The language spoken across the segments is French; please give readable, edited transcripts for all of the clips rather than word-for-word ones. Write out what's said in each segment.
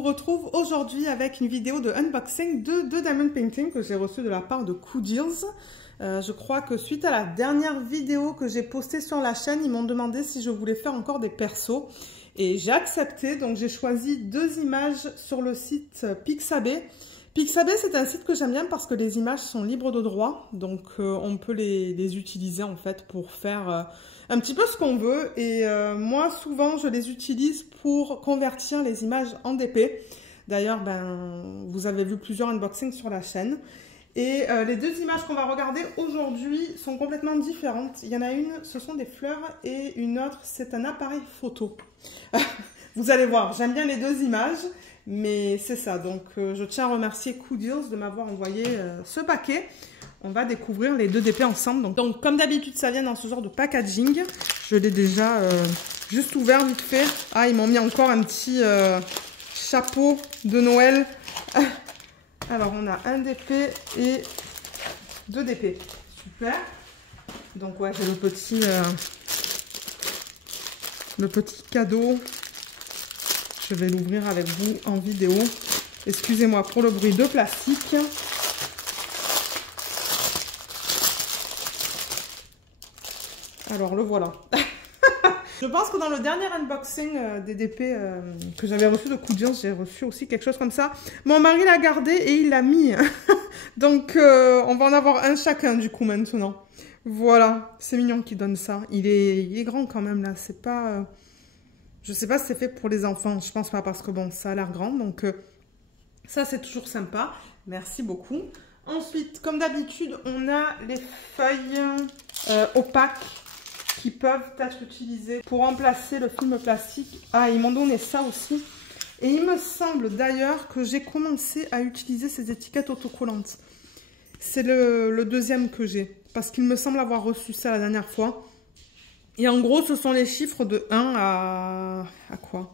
vous retrouve aujourd'hui avec une vidéo de unboxing de deux diamond painting que j'ai reçu de la part de Cool Deals. Je crois que suite à la dernière vidéo que j'ai postée sur la chaîne, ils m'ont demandé si je voulais faire encore des persos. Et j'ai accepté, donc j'ai choisi deux images sur le site Pixabay. Pixabay, c'est un site que j'aime bien parce que les images sont libres de droit, donc on peut les utiliser en fait pour faire un petit peu ce qu'on veut. Et moi, souvent, je les utilise pour convertir les images en DP. D'ailleurs, vous avez vu plusieurs unboxings sur la chaîne. Et les deux images qu'on va regarder aujourd'hui sont complètement différentes. Il y en a une, ce sont des fleurs, et une autre, c'est un appareil photo. Vous allez voir, j'aime bien les deux images. Mais c'est ça, donc je tiens à remercier Cool Deals de m'avoir envoyé ce paquet. On va découvrir les deux DP ensemble. Donc comme d'habitude, ça vient dans ce genre de packaging. Je l'ai déjà juste ouvert vite fait. Ah, ils m'ont mis encore un petit chapeau de Noël. Alors, on a un DP et deux DP. Super. Donc ouais, j'ai le petit cadeau. Je vais l'ouvrir avec vous en vidéo. Excusez-moi pour le bruit de plastique. Alors, le voilà. Je pense que dans le dernier unboxing des DP que j'avais reçu de Cool Deals, j'ai reçu aussi quelque chose comme ça. Mon mari l'a gardé et il l'a mis. Donc, on va en avoir un chacun du coup maintenant. Voilà, c'est mignon qu'il donne ça. Il est grand quand même là, c'est pas... Je sais pas si c'est fait pour les enfants, je pense pas parce que bon, ça a l'air grand, donc ça c'est toujours sympa. Merci beaucoup. Ensuite, comme d'habitude, on a les feuilles opaques qui peuvent être utilisées pour remplacer le film plastique. Ah, ils m'ont donné ça aussi. Et il me semble d'ailleurs que j'ai commencé à utiliser ces étiquettes autocollantes. C'est le deuxième que j'ai, parce qu'il me semble avoir reçu ça la dernière fois. Et en gros, ce sont les chiffres de 1 à quoi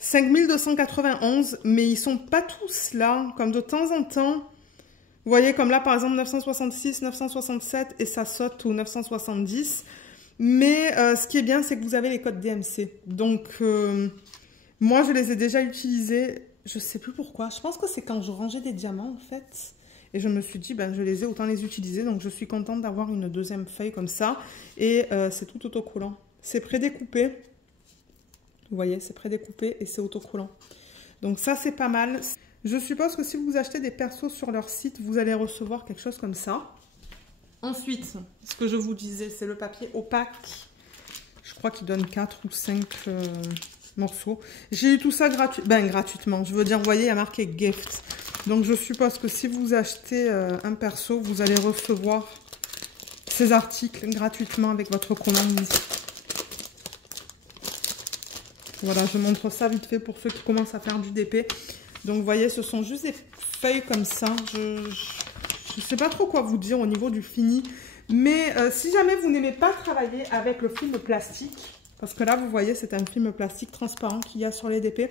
5291, mais ils sont pas tous là, comme de temps en temps. Vous voyez, comme là, par exemple, 966, 967, et ça saute au 970. Mais ce qui est bien, c'est que vous avez les codes DMC. Donc, moi, je les ai déjà utilisés. Je sais plus pourquoi. Je pense que c'est quand je rangeais des diamants, en fait. Et je me suis dit, je les ai, autant les utiliser. Donc, je suis contente d'avoir une deuxième feuille comme ça. Et c'est tout autocollant. C'est prédécoupé. Vous voyez, c'est prédécoupé et c'est autocollant. Donc, ça, c'est pas mal. Je suppose que si vous achetez des persos sur leur site, vous allez recevoir quelque chose comme ça. Ensuite, ce que je vous disais, c'est le papier opaque. Je crois qu'il donne 4 ou 5 morceaux. J'ai eu tout ça gratuitement. Je veux dire, vous voyez, il y a marqué gift. Donc, je suppose que si vous achetez un perso, vous allez recevoir ces articles gratuitement avec votre commande. Voilà, je montre ça vite fait pour ceux qui commencent à faire du DP. Donc, vous voyez, ce sont juste des feuilles comme ça. Je ne sais pas trop quoi vous dire au niveau du fini. Mais si jamais vous n'aimez pas travailler avec le film plastique, parce que là, vous voyez, c'est un film plastique transparent qu'il y a sur les DP.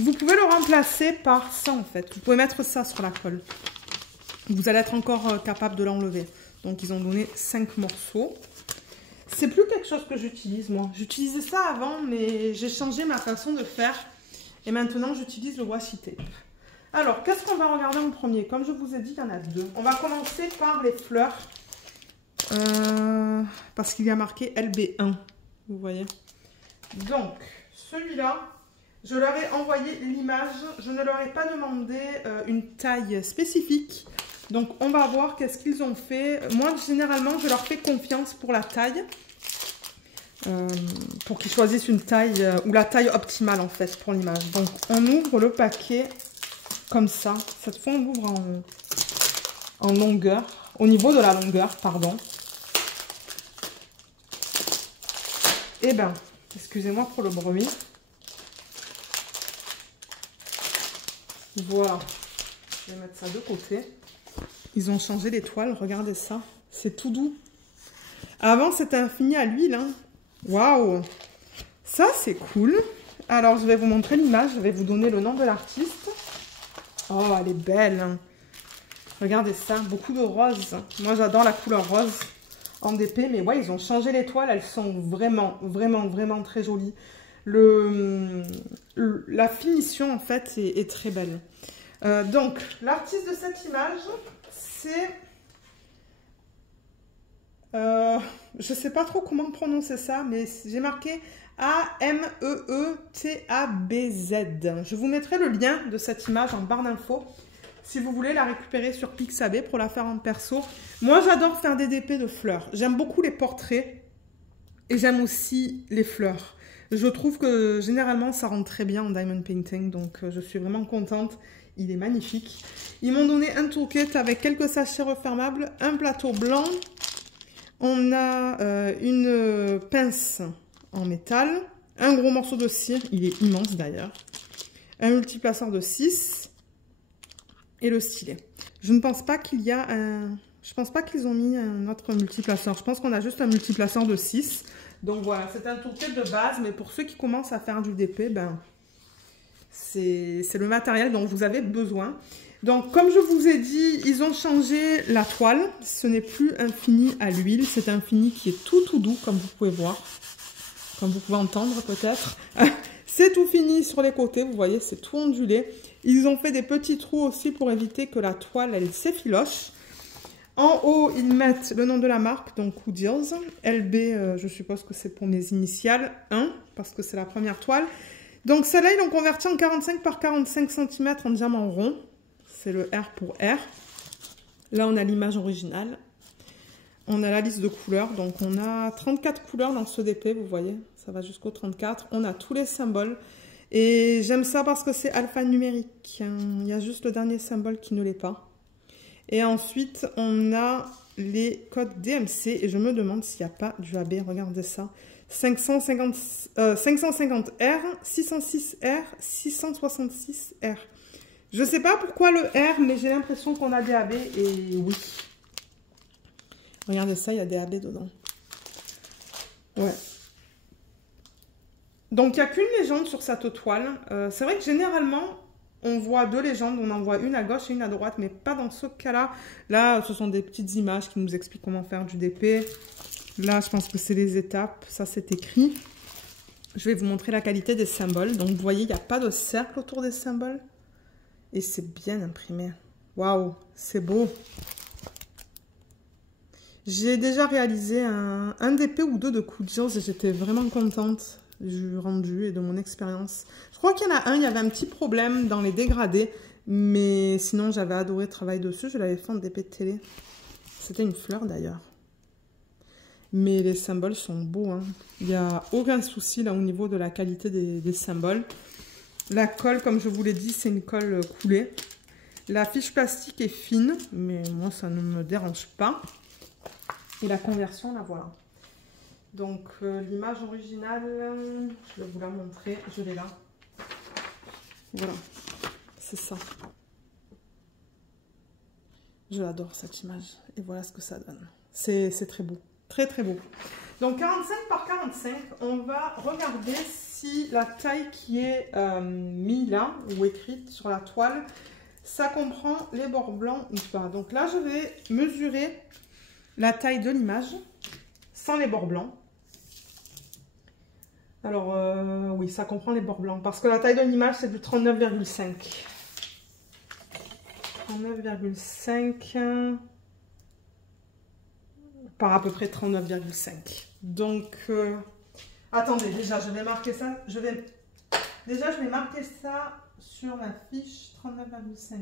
Vous pouvez le remplacer par ça, en fait. Vous pouvez mettre ça sur la colle. Vous allez être encore capable de l'enlever. Donc, ils ont donné 5 morceaux. C'est plus quelque chose que j'utilise, moi. J'utilisais ça avant, mais j'ai changé ma façon de faire. Et maintenant, j'utilise le washi tape. Alors, qu'est-ce qu'on va regarder en premier? Comme je vous ai dit, il y en a deux. On va commencer par les fleurs. Parce qu'il y a marqué LB1. Vous voyez? Donc, celui-là... Je leur ai envoyé l'image, je ne leur ai pas demandé une taille spécifique. Donc, on va voir qu'est-ce qu'ils ont fait. Moi, généralement, je leur fais confiance pour la taille. Pour qu'ils choisissent une taille, ou la taille optimale, en fait, pour l'image. Donc, on ouvre le paquet comme ça. Cette fois, on ouvre en longueur. Au niveau de la longueur, pardon. Eh bien, excusez-moi pour le bruit. Voilà, je vais mettre ça de côté. Ils ont changé les toiles, regardez ça. C'est tout doux. Avant, c'était un fini à l'huile. Hein. Waouh! Ça, c'est cool. Alors, je vais vous montrer l'image. Je vais vous donner le nom de l'artiste. Oh, elle est belle. Hein. Regardez ça, beaucoup de rose. Moi, j'adore la couleur rose en DP. Mais ouais, ils ont changé les toiles. Elles sont vraiment, vraiment, vraiment très jolies. la finition en fait est très belle. Donc l'artiste de cette image, c'est... je sais pas trop comment prononcer ça, mais j'ai marqué A-M-E-E-T-A-B-Z. Je vous mettrai le lien de cette image en barre d'infos si vous voulez la récupérer sur Pixabay pour la faire en perso. Moi, j'adore faire des DP de fleurs. J'aime beaucoup les portraits et j'aime aussi les fleurs. Je trouve que généralement, ça rend très bien en diamond painting, donc je suis vraiment contente. Il est magnifique. Ils m'ont donné un toolkit avec quelques sachets refermables, un plateau blanc. On a une pince en métal, un gros morceau de cire, il est immense d'ailleurs, un multiplaceur de 6 et le stylet. Je ne pense pas qu'il y a un... Je pense pas qu'ils ont mis un autre multiplaceur. Je pense qu'on a juste un multiplaceur de 6. Donc voilà, c'est un toolkit de base, mais pour ceux qui commencent à faire du DP, ben, c'est le matériel dont vous avez besoin. Donc, comme je vous ai dit, ils ont changé la toile. Ce n'est plus un fini à l'huile. C'est un fini qui est tout doux, comme vous pouvez voir. Comme vous pouvez entendre, peut-être. C'est tout fini sur les côtés. Vous voyez, c'est tout ondulé. Ils ont fait des petits trous aussi pour éviter que la toile, elle s'effiloche. En haut, ils mettent le nom de la marque, donc Wood Hills. LB, je suppose que c'est pour mes initiales. 1, parce que c'est la première toile. Donc, celle-là, ils l'ont convertie en 45 par 45 cm en diamant rond. C'est le R pour R. Là, on a l'image originale. On a la liste de couleurs. Donc, on a 34 couleurs dans ce DP, vous voyez. Ça va jusqu'au 34. On a tous les symboles. Et j'aime ça parce que c'est alphanumérique. Il y a juste le dernier symbole qui ne l'est pas. Et ensuite, on a les codes DMC. Et je me demande s'il n'y a pas du AB. Regardez ça. 550R, 606R, 666R. Je ne sais pas pourquoi le R, mais j'ai l'impression qu'on a des AB et oui. Regardez ça, il y a des AB dedans. Ouais. Donc, il n'y a qu'une légende sur cette toile. C'est vrai que généralement, on voit 2 légendes. On en voit une à gauche et une à droite, mais pas dans ce cas-là. Là, ce sont des petites images qui nous expliquent comment faire du DP. Là, je pense que c'est les étapes. Ça, c'est écrit. Je vais vous montrer la qualité des symboles. Donc, vous voyez, il n'y a pas de cercle autour des symboles. Et c'est bien imprimé. Waouh, c'est beau. J'ai déjà réalisé un DP ou 2 de Wood Hills et j'étais vraiment contente du rendu et de mon expérience. Je crois qu'il y en a un, il y avait un petit problème dans les dégradés. Mais sinon, j'avais adoré le travail dessus. Je l'avais fait en DP de télé. C'était une fleur d'ailleurs. Mais les symboles sont beaux. Hein. Il n'y a aucun souci là au niveau de la qualité des symboles. La colle, comme je vous l'ai dit, c'est une colle coulée. La fiche plastique est fine, mais moi, ça ne me dérange pas. Et la conversion, la voilà. Donc, l'image originale, je vais vous la montrer. Je l'ai là. Voilà, c'est ça. Je l'adore, cette image. Et voilà ce que ça donne. C'est très beau. Très, très beau. Donc, 45 par 45, on va regarder si la taille qui est mise là, ou écrite sur la toile, ça comprend les bords blancs ou pas. Donc là, je vais mesurer la taille de l'image sans les bords blancs. Alors, oui, ça comprend les bords blancs. Parce que la taille de l'image, c'est du 39,5. 39,5 par à peu près 39,5. Donc, attendez, déjà, je vais marquer ça. Déjà, je vais marquer ça sur ma fiche. 39,5 x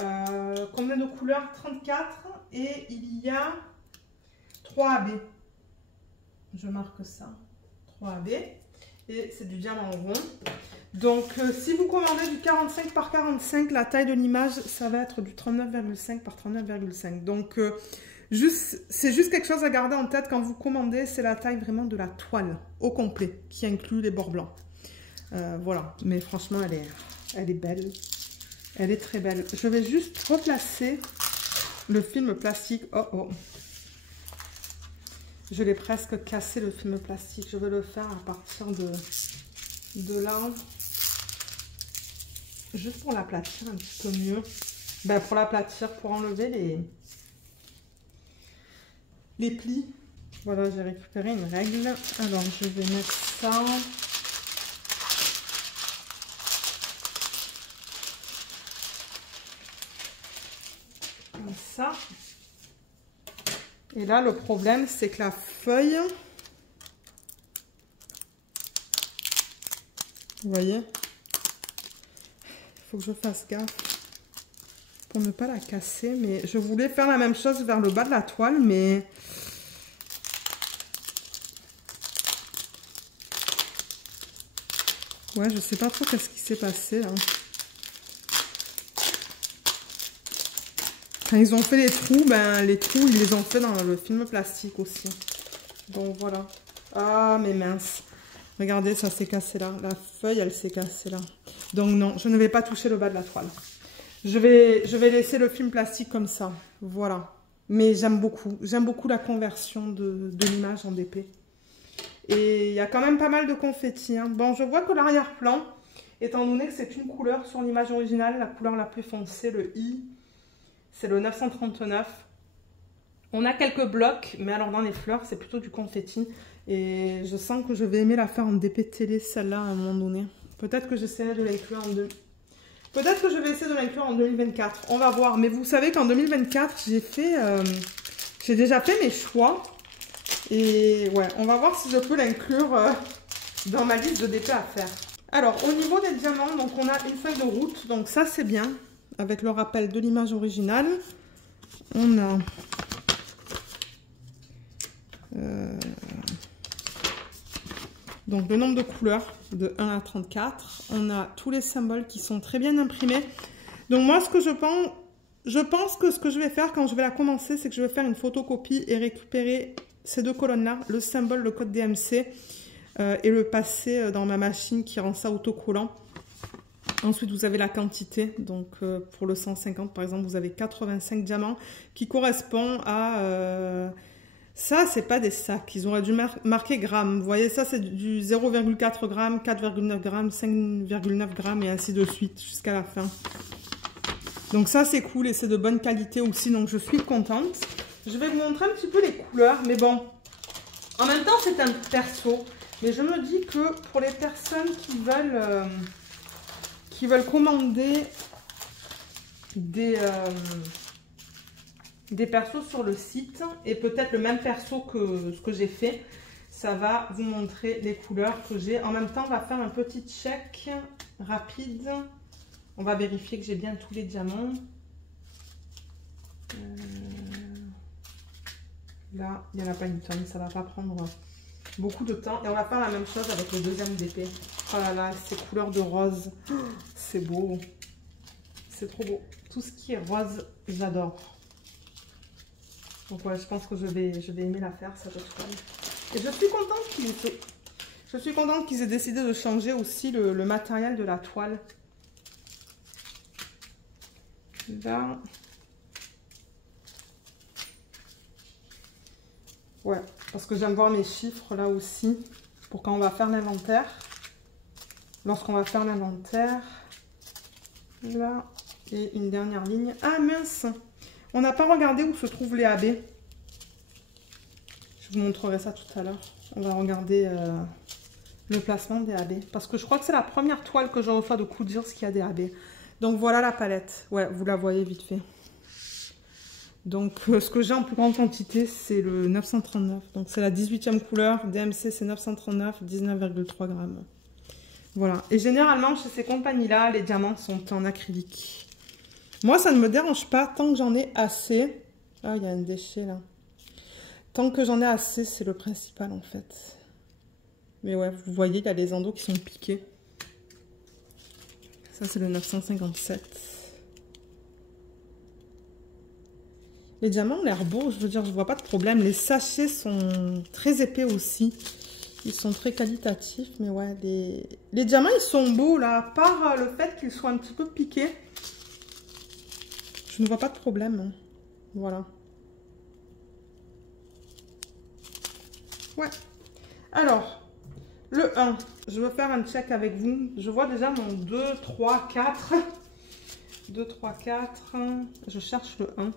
39,5. Combien de couleurs? 34. Et il y a 3 AB. Je marque ça. 3 AB. Et c'est du diamant rond. Donc, si vous commandez du 45 par 45, la taille de l'image, ça va être du 39,5 par 39,5. Donc, c'est juste quelque chose à garder en tête quand vous commandez. C'est la taille vraiment de la toile au complet, qui inclut les bords blancs. Voilà. Mais franchement, elle est belle. Elle est très belle. Je vais juste replacer le film plastique. Oh, oh. Je l'ai presque cassé, le film plastique. Je vais le faire à partir de là. Juste pour l'aplatir un petit peu mieux. Ben, pour l'aplatir, pour enlever les plis. Voilà, j'ai récupéré une règle. Alors, je vais mettre ça. Comme ça. Et là, le problème, c'est que la feuille... Vous voyez? Il faut que je fasse gaffe pour ne pas la casser. Mais je voulais faire la même chose vers le bas de la toile, mais... Ouais, je sais pas trop qu'est-ce qui s'est passé là. Quand ils ont fait les trous, ben les trous, ils les ont fait dans le film plastique aussi. Donc voilà. Ah, mais mince. Regardez, ça s'est cassé là. La feuille, elle s'est cassée là. Donc non, je ne vais pas toucher le bas de la toile. Je vais laisser le film plastique comme ça. Voilà. Mais j'aime beaucoup. J'aime beaucoup la conversion de l'image en DP. Et il y a quand même pas mal de confettis. Hein. Bon, je vois que l'arrière-plan, étant donné que c'est une couleur sur l'image originale, la couleur la plus foncée, le I, c'est le 939. On a quelques blocs, mais alors dans les fleurs, c'est plutôt du confetti. Et je sens que je vais aimer la faire en DP télé, celle-là, à un moment donné. Peut-être que j'essaierai de l'inclure en Peut-être que je vais essayer de l'inclure en 2024. On va voir. Mais vous savez qu'en 2024, j'ai déjà fait mes choix. Et ouais, on va voir si je peux l'inclure dans ma liste de DP à faire. Alors, au niveau des diamants, donc on a une feuille de route. Donc ça, c'est bien. Avec le rappel de l'image originale. On a... donc le nombre de couleurs de 1 à 34. On a tous les symboles qui sont très bien imprimés. Donc moi, ce que je pense que ce que je vais faire quand je vais la commencer, c'est que je vais faire une photocopie et récupérer ces deux colonnes-là, le symbole, le code DMC, et le passer dans ma machine qui rend ça autocollant. Ensuite, vous avez la quantité. Donc, pour le 150, par exemple, vous avez 85 diamants qui correspond à... ça, c'est pas des sacs. Ils auraient dû marquer grammes. Vous voyez, ça, c'est du 0,4 grammes, 4,9 grammes, 5,9 grammes et ainsi de suite jusqu'à la fin. Donc ça, c'est cool et c'est de bonne qualité aussi. Donc, je suis contente. Je vais vous montrer un petit peu les couleurs. Mais bon, en même temps, c'est un perso. Mais je me dis que pour les personnes qui veulent commander des persos sur le site et peut-être le même perso que ce que j'ai fait, ça va vous montrer les couleurs que j'ai. En même temps, on va faire un petit check rapide. On va vérifier que j'ai bien tous les diamants. Là, il n'y en a pas une tonne, ça va pas prendre beaucoup de temps. Et on va faire la même chose avec le deuxième DP. Oh là là, ces couleurs de rose, c'est beau. C'est trop beau. Tout ce qui est rose, j'adore. Donc ouais, je pense que je vais aimer la faire, cette toile. Et je suis contente qu'ils aient décidé de changer aussi le matériel de la toile. Là. Ouais, parce que j'aime voir mes chiffres là aussi, pour quand on va faire l'inventaire. Lorsqu'on va faire l'inventaire, là, et une dernière ligne. Ah mince, on n'a pas regardé où se trouvent les AB. Je vous montrerai ça tout à l'heure. On va regarder le placement des AB. Parce que je crois que c'est la première toile que je reçois de Coup de Dire qui a des AB. Donc voilà la palette. Ouais, vous la voyez vite fait. Donc ce que j'ai en plus grande quantité, c'est le 939. Donc c'est la 18e couleur. DMC c'est 939, 19,3 grammes. Voilà. Et généralement, chez ces compagnies-là, les diamants sont en acrylique. Moi, ça ne me dérange pas tant que j'en ai assez. Ah, il y a un déchet là. Tant que j'en ai assez, c'est le principal en fait. Mais ouais, vous voyez, il y a les endos qui sont piqués. Ça, c'est le 957. Les diamants ont l'air beaux, je veux dire, je vois pas de problème. Les sachets sont très épais aussi. Ils sont très qualitatifs, mais ouais, les diamants, ils sont beaux, là. À part le fait qu'ils soient un petit peu piqués. Je ne vois pas de problème. Hein. Voilà. Ouais. Alors, le 1. Je veux faire un check avec vous. Je vois déjà mon 2, 3, 4. 2, 3, 4. Je cherche le 1.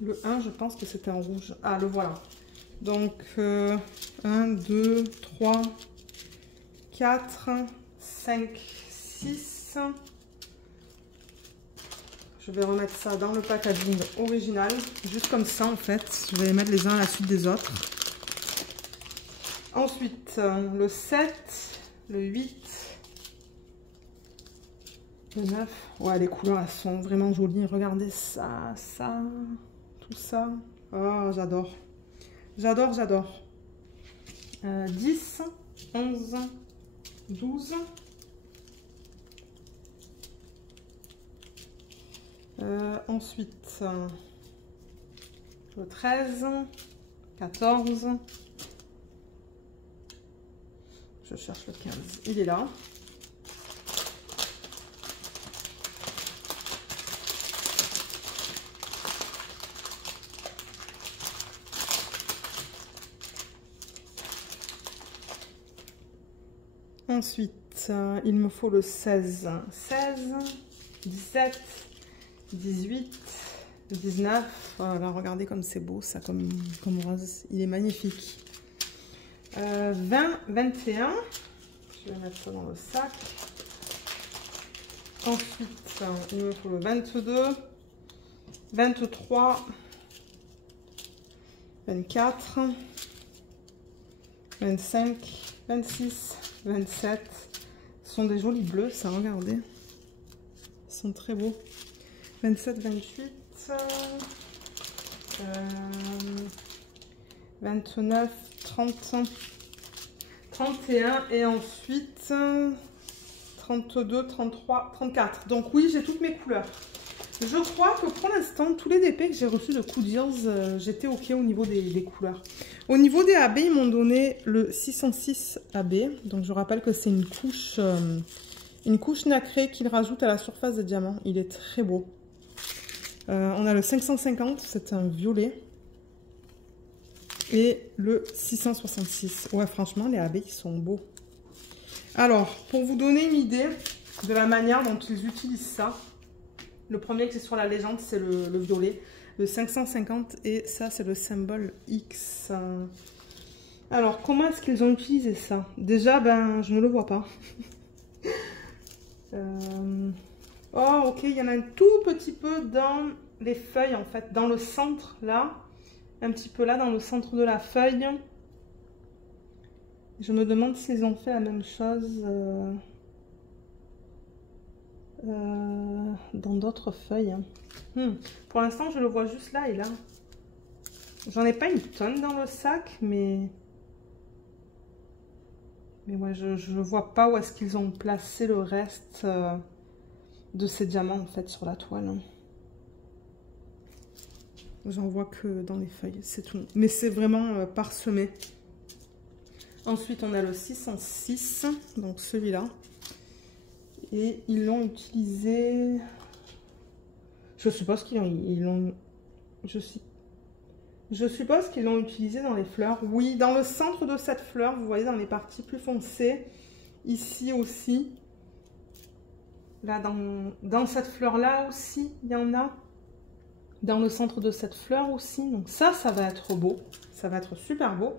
Le 1, je pense que c'était en rouge. Ah, le voilà. Donc 1, 2, 3, 4, 5, 6. Je vais remettre ça dans le packaging original, juste comme ça en fait. Je vais les mettre les uns à la suite des autres. Ensuite, le 7, le 8, le 9. Ouais, les couleurs, elles sont vraiment jolies. Regardez ça, ça, tout ça. Oh, j'adore. J'adore, j'adore. 10, 11, 12. Ensuite, le 13, 14. Je cherche le 15. Il est là. Ensuite, il me faut le 16. 16, 17, 18, 19. Oh là, regardez comme c'est beau ça, comme rose. Il est magnifique. 20, 21. Je vais mettre ça dans le sac. Ensuite, il me faut le 22, 23, 24, 25, 26, 27. Ce sont des jolis bleus, ça, regardez. Ils sont très beaux. 27, 28, 29, 30, 31 et ensuite 32, 33, 34. Donc oui, j'ai toutes mes couleurs. Je crois que pour l'instant, tous les DP que j'ai reçus de Cool Deals, j'étais OK au niveau des couleurs. Au niveau des AB, ils m'ont donné le 606 AB. Donc je rappelle que c'est une couche nacrée qu'ils rajoutent à la surface des diamants. Il est très beau. On a le 550, c'est un violet. Et le 666. Ouais, franchement, les AB, ils sont beaux. Alors, pour vous donner une idée de la manière dont ils utilisent ça, le premier que j'ai sur la légende, c'est le violet, le 550, et ça, c'est le symbole X. Alors, comment est-ce qu'ils ont utilisé ça? Déjà, ben, je ne le vois pas. Oh, ok, il y en a un tout petit peu dans les feuilles, en fait, dans le centre, là. Un petit peu là, dans le centre de la feuille. Je me demande s'ils ont fait la même chose dans d'autres feuilles. Pour l'instant, je le vois juste là et là. J'en ai pas une tonne dans le sac, mais ouais, je ne vois pas où est-ce qu'ils ont placé le reste de ces diamants, en fait, sur la toile. J'en vois que dans les feuilles, c'est tout. Mais c'est vraiment parsemé. Ensuite, on a le 606, donc celui-là. Et ils l'ont utilisé... Je suppose qu'ils l'ont... Je suppose qu'ils l'ont utilisé dans les fleurs. Oui, dans le centre de cette fleur, vous voyez, dans les parties plus foncées. Ici aussi. Là, dans cette fleur-là aussi, il y en a. Dans le centre de cette fleur aussi. Donc ça va être beau. Ça va être super beau.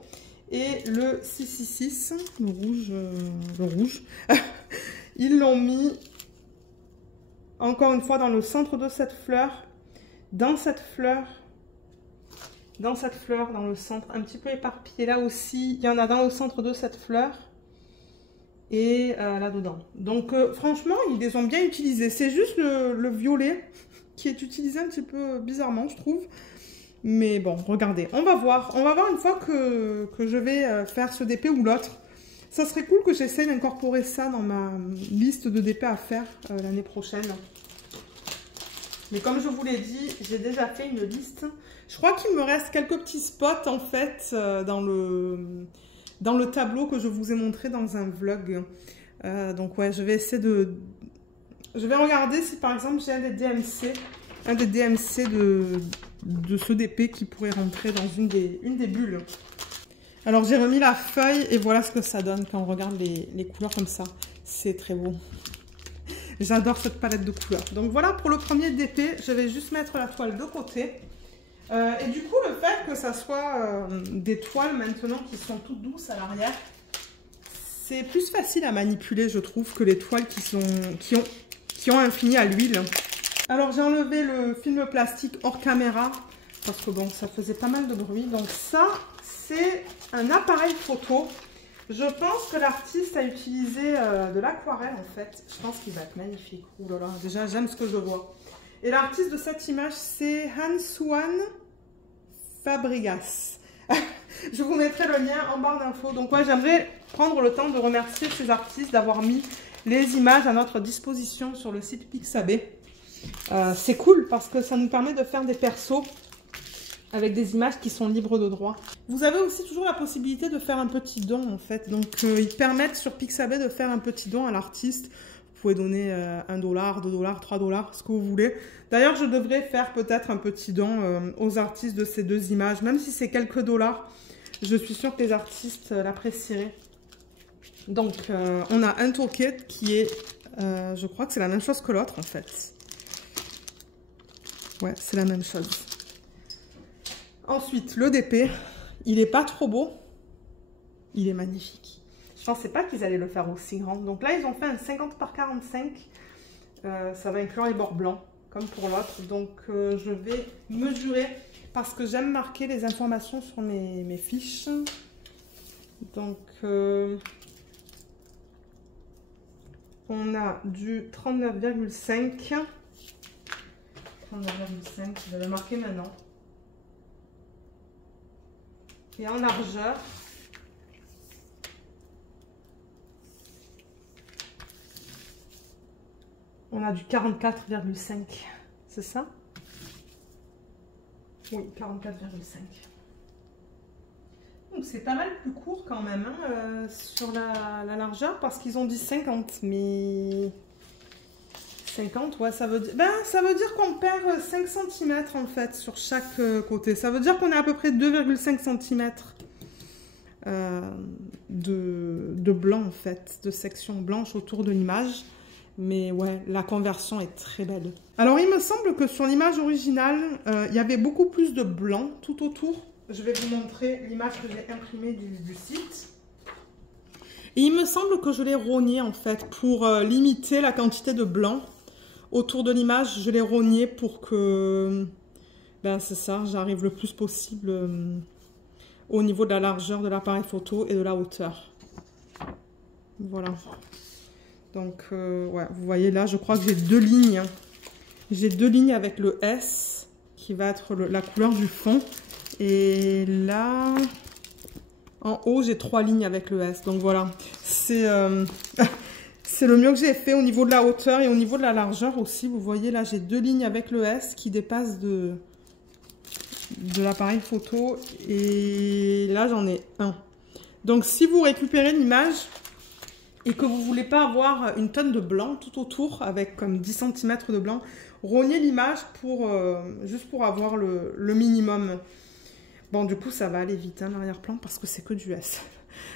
Et le 666, le rouge, ils l'ont mis encore une fois dans le centre de cette fleur. Dans cette fleur, dans le centre, un petit peu éparpillé là aussi. Il y en a dans le centre de cette fleur. Et là-dedans. Donc franchement, ils les ont bien utilisés. C'est juste le violet qui est utilisé un petit peu bizarrement, je trouve. Mais bon, regardez, on va voir. On va voir une fois que je vais faire ce DP ou l'autre. Ça serait cool que j'essaye d'incorporer ça dans ma liste de DP à faire l'année prochaine. Mais comme je vous l'ai dit, j'ai déjà fait une liste. Je crois qu'il me reste quelques petits spots en fait dans le tableau que je vous ai montré dans un vlog. Donc ouais, je vais essayer de... Je vais regarder si par exemple j'ai un des DMC de ce DP qui pourrait rentrer dans une des bulles. Alors j'ai remis la feuille et voilà ce que ça donne quand on regarde les couleurs comme ça. C'est très beau. J'adore cette palette de couleurs. Donc voilà pour le premier DP. Je vais juste mettre la toile de côté. Et du coup, le fait que ça soit des toiles maintenant qui sont toutes douces à l'arrière, c'est plus facile à manipuler, je trouve, que les toiles qui ont un fini à l'huile. Alors, j'ai enlevé le film plastique hors caméra parce que bon, ça faisait pas mal de bruit. Donc ça, c'est un appareil photo. Je pense que l'artiste a utilisé de l'aquarelle en fait. Je pense qu'il va être magnifique. Ouh là là, déjà, j'aime ce que je vois. Et l'artiste de cette image, c'est Hans-Juan Fabregas. Je vous mettrai le lien en barre d'infos. Donc ouais, j'aimerais prendre le temps de remercier ces artistes d'avoir mis les images à notre disposition sur le site Pixabay. C'est cool parce que ça nous permet de faire des persos avec des images qui sont libres de droit. Vous avez aussi toujours la possibilité de faire un petit don en fait. Donc ils permettent sur Pixabay de faire un petit don à l'artiste. Vous pouvez donner $1, $2, $3, ce que vous voulez. D'ailleurs, je devrais faire peut-être un petit don aux artistes de ces deux images. Même si c'est quelques dollars, je suis sûre que les artistes l'apprécieraient. Donc, on a un toolkit qui est... je crois que c'est la même chose que l'autre, en fait. Ouais, c'est la même chose. Ensuite, le DP. Il n'est pas trop beau. Il est magnifique. Je ne pensais pas qu'ils allaient le faire aussi grand. Donc là, ils ont fait un 50 par 45. Ça va inclure les bords blancs, comme pour l'autre. Donc, je vais mesurer parce que j'aime marquer les informations sur mes fiches. Donc, on a du 39,5. 39,5, je vais le marquer maintenant. Et en largeur, on a du 44,5. C'est ça? Oui, 44,5. Donc c'est pas mal plus court quand même hein, sur la largeur parce qu'ils ont dit 50. Mais 50, ouais, ça veut dire qu'on perd 5 cm en fait sur chaque côté. Ça veut dire qu'on a à peu près 2,5 cm de blanc en fait, de section blanche autour de l'image. Mais ouais, la conversion est très belle. Alors il me semble que sur l'image originale, il y avait beaucoup plus de blanc tout autour. Je vais vous montrer l'image que j'ai imprimée du site. Et il me semble que je l'ai rogné en fait pour limiter la quantité de blanc. Autour de l'image, je l'ai rogné pour que, ben c'est ça, j'arrive le plus possible au niveau de la largeur de l'appareil photo et de la hauteur. Voilà. Donc, ouais, vous voyez là, je crois que j'ai deux lignes. J'ai deux lignes avec le S, qui va être la couleur du fond. Et là, en haut, j'ai 3 lignes avec le S. Donc voilà, c'est c'est le mieux que j'ai fait au niveau de la hauteur et au niveau de la largeur aussi. Vous voyez là, j'ai 2 lignes avec le S qui dépassent de l'appareil photo. Et là, j'en ai 1. Donc si vous récupérez l'image et que vous ne voulez pas avoir une tonne de blanc tout autour avec comme 10 cm de blanc, rognez l'image pour juste pour avoir le minimum. Bon, du coup, ça va aller vite, hein, l'arrière-plan, parce que c'est que du S.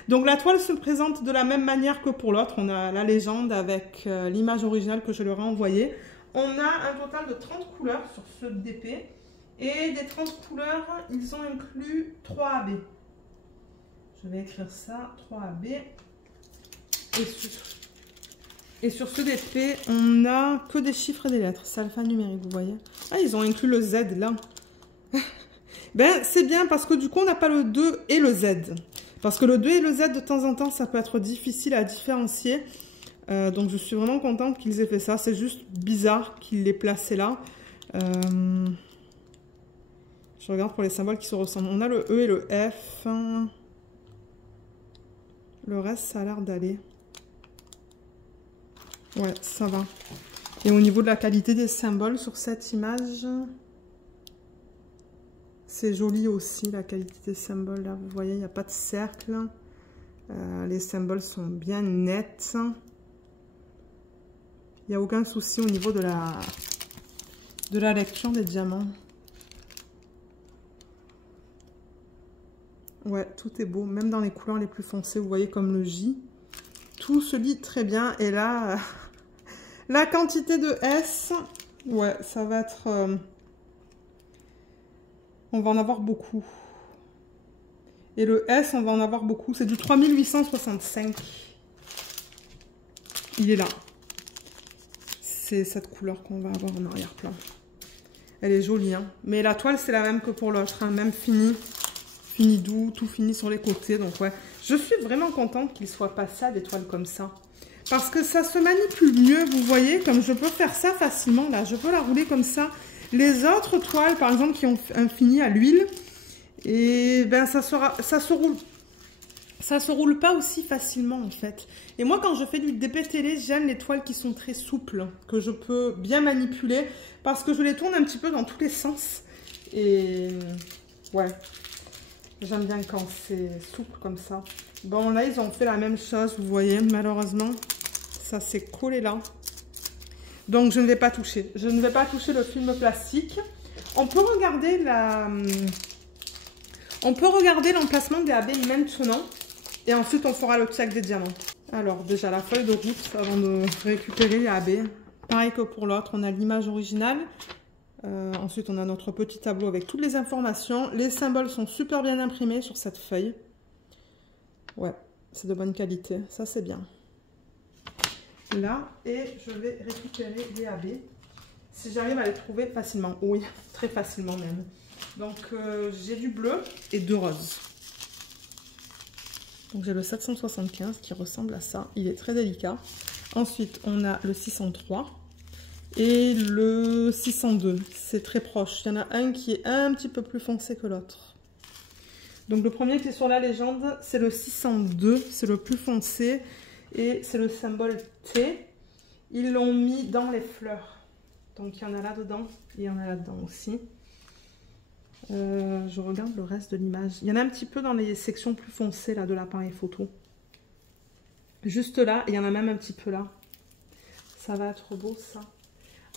Donc, la toile se présente de la même manière que pour l'autre. On a la légende avec l'image originale que je leur ai envoyée. On a un total de 30 couleurs sur ce DP. Et des 30 couleurs, ils ont inclus 3 AB. Je vais écrire ça, 3 AB. Et sur ce DP, on n'a que des chiffres et des lettres. C'est alphanumérique, vous voyez. Ah, ils ont inclus le Z, là. Ben, c'est bien parce que du coup, on n'a pas le 2 et le Z. Parce que le 2 et le Z, de temps en temps, ça peut être difficile à différencier. Donc, je suis vraiment contente qu'ils aient fait ça. C'est juste bizarre qu'ils l'aient placé là. Je regarde pour les symboles qui se ressemblent. On a le E et le F. Le reste, ça a l'air d'aller. Ouais, ça va. Et au niveau de la qualité des symboles sur cette image... C'est joli aussi, la qualité des symboles. Là, vous voyez, il n'y a pas de cercle. Les symboles sont bien nets. Il n'y a aucun souci au niveau de la lecture des diamants. Ouais, tout est beau. Même dans les couleurs les plus foncées, vous voyez, comme le J. Tout se lit très bien. Et là, la quantité de S, ouais, ça va être... on va en avoir beaucoup. Et le S, on va en avoir beaucoup. C'est du 3865. Il est là. C'est cette couleur qu'on va avoir en arrière-plan. Elle est jolie, hein. Mais la toile, c'est la même que pour l'autre, hein. Même fini. Fini doux, tout fini sur les côtés. Donc ouais, je suis vraiment contente qu'il soit passé à des toiles comme ça. Parce que ça se manipule mieux, vous voyez, comme je peux faire ça facilement, là. Je peux la rouler comme ça. Les autres toiles, par exemple, qui ont un fini à l'huile, et ben ça se roule pas aussi facilement, en fait. Et moi, quand je fais du DP télé, j'aime les toiles qui sont très souples, que je peux bien manipuler, parce que je les tourne un petit peu dans tous les sens. Et ouais, j'aime bien quand c'est souple comme ça. Bon, là, ils ont fait la même chose, vous voyez, malheureusement. Ça s'est collé là. Donc, je ne vais pas toucher. Je ne vais pas toucher le film plastique. On peut regarder l'emplacement des AB maintenant. Et ensuite, on fera le check des diamants. Alors, déjà, la feuille de route avant de récupérer les AB. Pareil que pour l'autre, on a l'image originale. Ensuite, on a notre petit tableau avec toutes les informations. Les symboles sont super bien imprimés sur cette feuille. Ouais, c'est de bonne qualité. Ça, c'est bien. Là, et je vais récupérer les AB. Si j'arrive à les trouver facilement. Oui, très facilement même. Donc, j'ai du bleu et deux roses. Donc, j'ai le 775 qui ressemble à ça. Il est très délicat. Ensuite, on a le 603 et le 602. C'est très proche. Il y en a un qui est un petit peu plus foncé que l'autre. Donc, le premier qui est sur la légende, c'est le 602. C'est le plus foncé. Et c'est le symbole T. Ils l'ont mis dans les fleurs. Donc, il y en a là-dedans. Il y en a là-dedans aussi. Je regarde le reste de l'image. Il y en a un petit peu dans les sections plus foncées là, de l'appareil photo. Juste là. Et il y en a même un petit peu là. Ça va être beau, ça.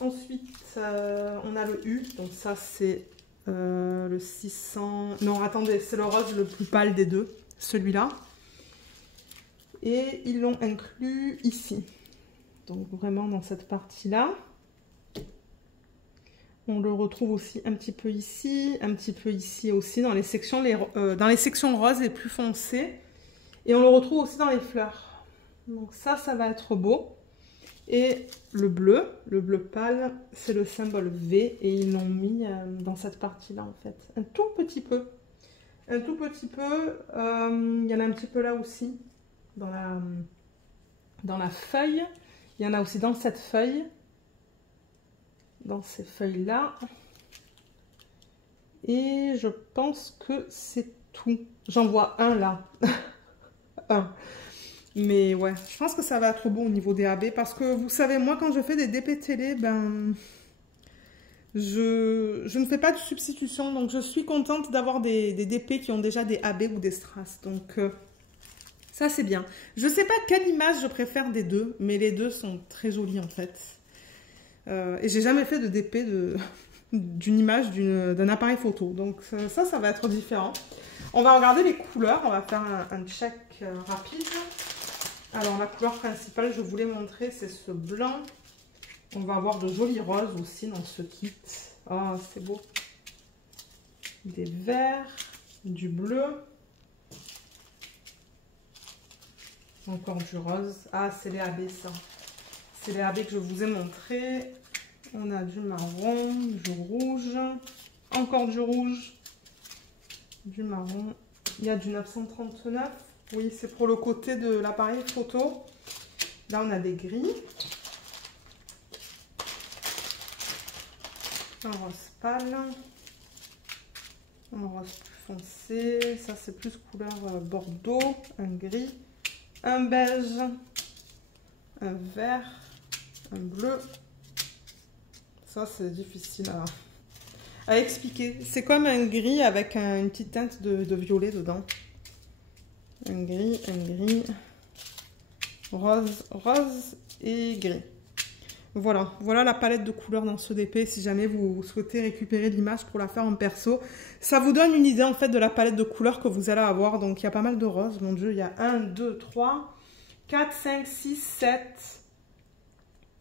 Ensuite, on a le U. Donc, ça, c'est le 600... Non, attendez. C'est le rose le plus pâle des deux. Celui-là. Et ils l'ont inclus ici. Donc vraiment dans cette partie-là. On le retrouve aussi un petit peu ici aussi, dans les sections, roses les plus foncées. Et on le retrouve aussi dans les fleurs. Donc ça va être beau. Et le bleu pâle, c'est le symbole V. Et ils l'ont mis dans cette partie-là en fait. Un tout petit peu. Un tout petit peu. Il y en a un petit peu là aussi. Dans la feuille. Il y en a aussi dans cette feuille. Dans ces feuilles-là. Et je pense que c'est tout. J'en vois un là. Un. Mais ouais, je pense que ça va être beau au niveau des AB. Parce que vous savez, moi quand je fais des DP télé, ben... Je ne fais pas de substitution. Donc je suis contente d'avoir des DP qui ont déjà des AB ou des strass. Donc... ça, c'est bien. Je ne sais pas quelle image je préfère des deux, mais les deux sont très jolis en fait. Et j'ai jamais fait de DP d'une image d'un appareil photo. Donc ça va être différent. On va regarder les couleurs. On va faire un check rapide. Alors la couleur principale, je voulais montrer, c'est ce blanc. On va avoir de jolis roses aussi dans ce kit. Oh, c'est beau. Des verts, du bleu. Encore du rose. Ah, c'est les AB, ça. C'est les AB que je vous ai montré. On a du marron, du rouge. Encore du rouge. Du marron. Il y a du 939. Oui, c'est pour le côté de l'appareil photo. Là, on a des gris. Un rose pâle. Un rose plus foncé. Ça, c'est plus couleur bordeaux. Un gris. Un beige, un vert, un bleu. Ça, c'est difficile à expliquer. C'est comme un gris avec une petite teinte de violet dedans. Un gris, rose, rose et gris. Voilà, voilà la palette de couleurs dans ce DP. Si jamais vous souhaitez récupérer l'image pour la faire en perso, ça vous donne une idée en fait de la palette de couleurs que vous allez avoir. Donc il y a pas mal de roses, mon Dieu, il y a 1, 2, 3, 4, 5, 6, 7.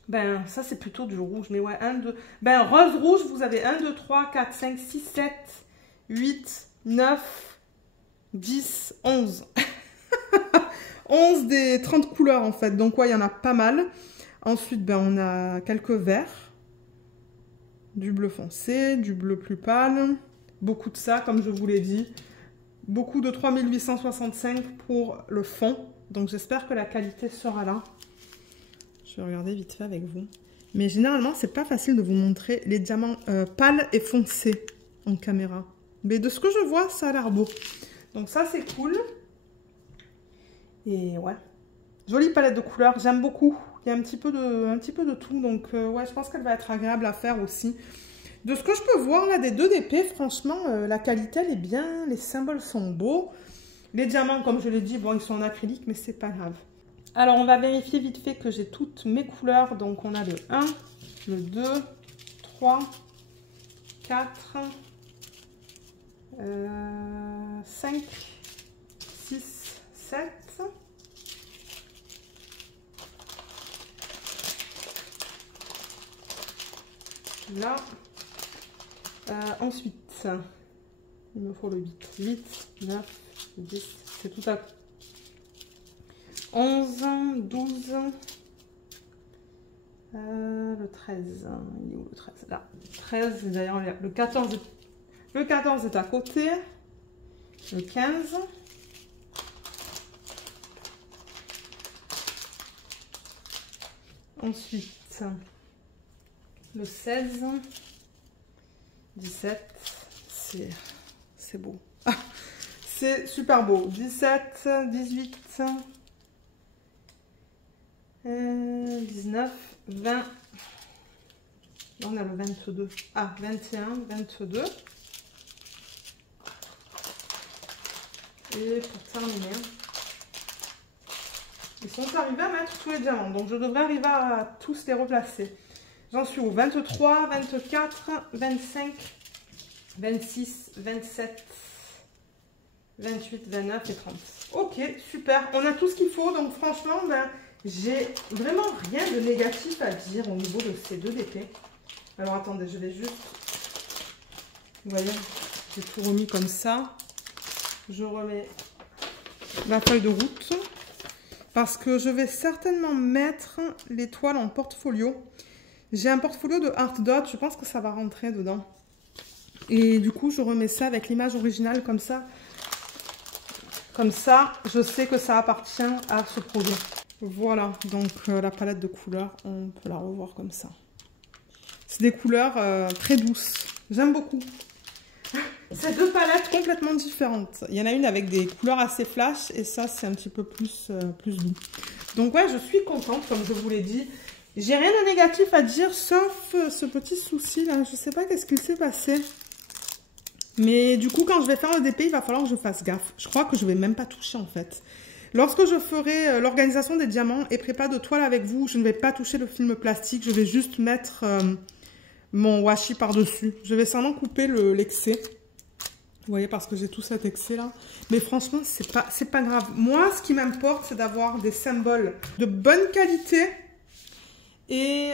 Ben ça c'est plutôt du rouge, mais ouais, 1, 2. Ben rose, rouge, vous avez 1, 2, 3, 4, 5, 6, 7, 8, 9, 10, 11. 11 des 30 couleurs en fait. Donc ouais, il y en a pas mal. Ensuite, ben, on a quelques verts. Du bleu foncé, du bleu plus pâle. Beaucoup de ça, comme je vous l'ai dit. Beaucoup de 3865 pour le fond. Donc j'espère que la qualité sera là. Je vais regarder vite fait avec vous. Mais généralement, c'est pas facile de vous montrer les diamants pâles et foncés en caméra. Mais de ce que je vois, ça a l'air beau. Donc ça, c'est cool. Et ouais. Jolie palette de couleurs, j'aime beaucoup. Il y a un petit peu de tout. Donc ouais, je pense qu'elle va être agréable à faire aussi. De ce que je peux voir là des 2 DP, franchement, la qualité elle est bien, les symboles sont beaux. Les diamants, comme je l'ai dit, bon, ils sont en acrylique, mais c'est pas grave. Alors, on va vérifier vite fait que j'ai toutes mes couleurs. Donc, on a le 1, le 2, 3, 4, 5, 6, 7. Là. Ensuite, il me faut le 8. 8, 9, 10, c'est tout à 11, 12, le 13, il est où le 13? Là, 13, d'ailleurs le 14 est à côté, le 15, ensuite le 16, 17, c'est beau. Ah, c'est super beau. 17, 18, 19, 20. Là, on a le 22. Ah, 21, 22. Et pour terminer, ils sont arrivés à mettre tous les diamants. Donc, je devrais arriver à tous les replacer. J'en suis au 23, 24, 25, 26, 27, 28, 29 et 30. Ok, super. On a tout ce qu'il faut. Donc franchement, ben, j'ai vraiment rien de négatif à dire au niveau de ces 2 DP. Alors attendez, je vais juste... Vous voyez, j'ai tout remis comme ça. Je remets la feuille de route. Parce que je vais certainement mettre les toiles en portfolio. J'ai un portfolio de Art Dot, je pense que ça va rentrer dedans. Et du coup, je remets ça avec l'image originale comme ça. Comme ça, je sais que ça appartient à ce projet. Voilà, donc la palette de couleurs, on peut la revoir comme ça. C'est des couleurs très douces. J'aime beaucoup. C'est 2 palettes complètement différentes. Il y en a une avec des couleurs assez flash et ça, c'est un petit peu plus doux. Donc ouais, je suis contente, comme je vous l'ai dit. J'ai rien de négatif à dire, sauf ce petit souci là. Je sais pas qu'est-ce qu'il s'est passé. Mais du coup, quand je vais faire le DP, il va falloir que je fasse gaffe. Je crois que je vais même pas toucher en fait. Lorsque je ferai l'organisation des diamants et prépa de toile avec vous, je ne vais pas toucher le film plastique. Je vais juste mettre mon washi par-dessus. Je vais seulement couper l'excès. Vous voyez, parce que j'ai tout cet excès là. Mais franchement, c'est pas grave. Moi, ce qui m'importe, c'est d'avoir des symboles de bonne qualité et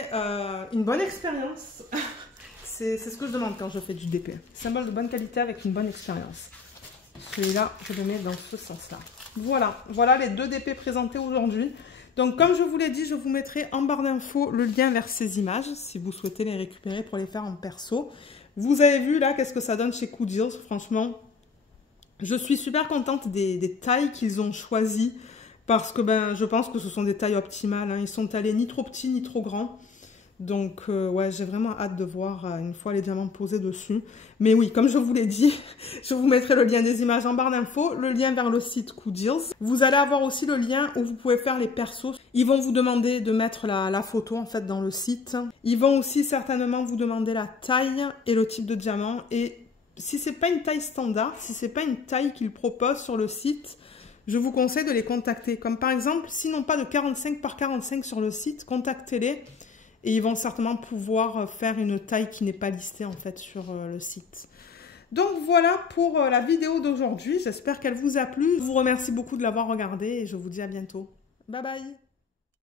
une bonne expérience. C'est ce que je demande quand je fais du DP. Symbole de bonne qualité avec une bonne expérience. Celui-là, je le mets dans ce sens-là. Voilà, voilà les 2 DP présentés aujourd'hui. Donc, comme je vous l'ai dit, je vous mettrai en barre d'infos le lien vers ces images, si vous souhaitez les récupérer pour les faire en perso. Vous avez vu là, qu'est-ce que ça donne chez Cool franchement. Je suis super contente des tailles qu'ils ont choisies, parce que ben, je pense que ce sont des tailles optimales. Hein. Ils sont allés ni trop petits, ni trop grands. Donc, ouais, j'ai vraiment hâte de voir une fois les diamants posés dessus. Mais oui, comme je vous l'ai dit, je vous mettrai le lien des images en barre d'infos, le lien vers le site Cool Deals. Vous allez avoir aussi le lien où vous pouvez faire les persos. Ils vont vous demander de mettre la photo, en fait, dans le site. Ils vont aussi certainement vous demander la taille et le type de diamant. Et si c'est pas une taille standard, si c'est pas une taille qu'ils proposent sur le site, je vous conseille de les contacter. Comme par exemple, s'ils n'ont pas de 45 par 45 sur le site, contactez-les. Et ils vont certainement pouvoir faire une taille qui n'est pas listée en fait sur le site. Donc voilà pour la vidéo d'aujourd'hui. J'espère qu'elle vous a plu. Je vous remercie beaucoup de l'avoir regardée et je vous dis à bientôt. Bye bye!